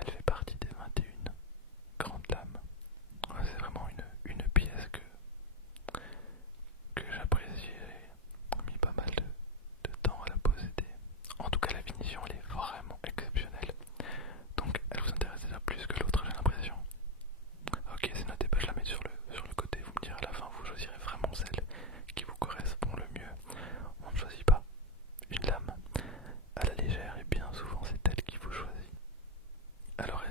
elle fait partie des 21 grandes lames. Ouais, c'est vraiment une pièce que j'apprécie. J'ai mis pas mal de temps à la posséder. En tout cas, la finition, elle est vraiment exceptionnelle. Donc, elle vous intéresse déjà plus que l'autre, j'ai l'impression. Ok, c'est noté, bah, je la mets sur le côté. Vous me direz à la fin, vous choisirez vraiment celle qui vous correspond le mieux. On ne choisit pas une lame à la légère et bien souvent c'est elle qui vous choisit. Alors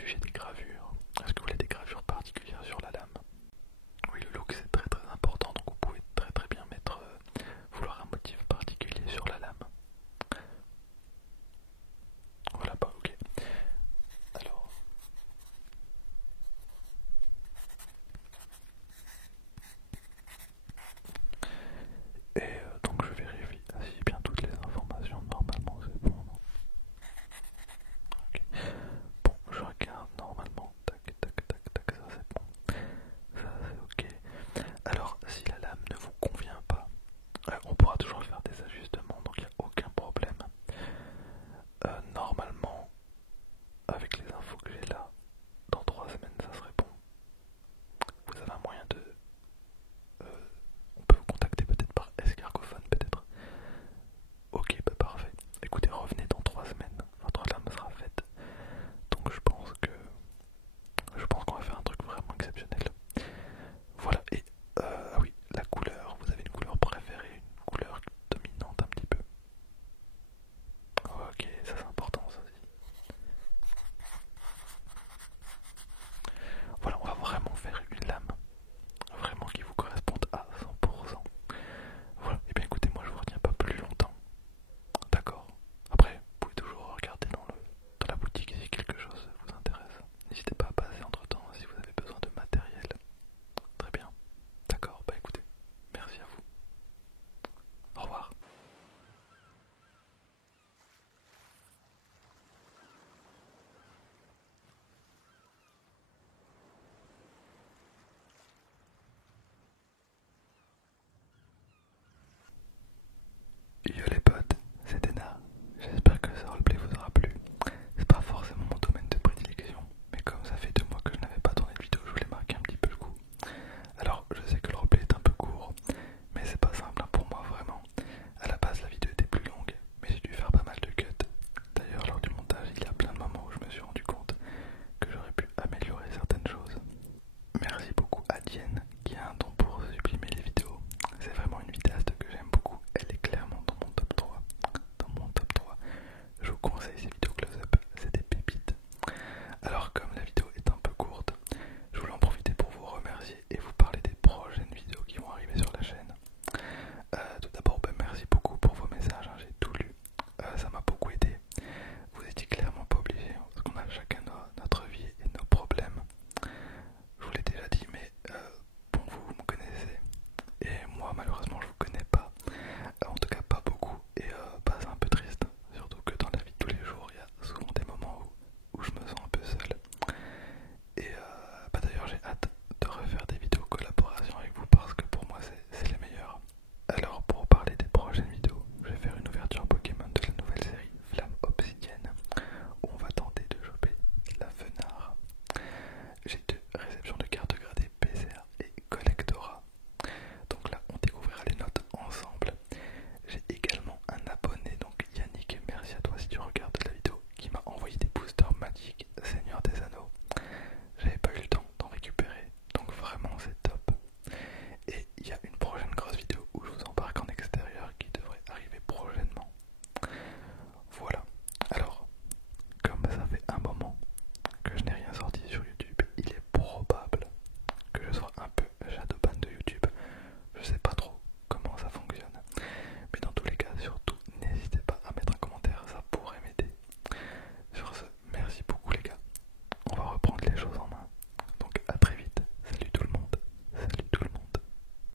sujet des gravures. Est-ce que vous voulez des gravures particulières sur la lame? Oui, le look c'est très très important, donc vous pouvez très très bien mettre, vouloir un motif particulier sur la lame. Voilà, bah ok. Alors, et donc je vérifie si bien toutes les informations, normalement c'est bon, non? Ok. Bon, je regarde normalement, tac tac tac tac, ça c'est bon, ça c'est ok. Alors, si la lame ne vous convient pas, on pourra toujours faire des ajustements, donc il n'y a aucun problème. Normalement, avec les infos que j'ai là, dans 3 semaines ça serait bon. Vous avez un moyen de... on peut vous contacter peut-être par escargophone peut-être. Ok, bah parfait. Écoutez, revenez dans 3 semaines, votre lame sera faite. Donc je pense qu'on va faire un truc vraiment exceptionnel. Voilà, et ah oui, la couleur, vous avez une couleur préférée, une couleur dominante un petit peu? Ok, ça c'est important ça aussi. Voilà, on va vraiment faire une lame vraiment qui vous corresponde à 100%. Voilà, et bien écoutez, moi je vous retiens pas plus longtemps. D'accord. Après, vous pouvez toujours regarder dans la boutique si quelque chose vous intéresse. N'hésitez pas à passer entre temps si vous avez besoin de matériel. Très bien. D'accord, bah écoutez, merci à vous. Au revoir. Il y a les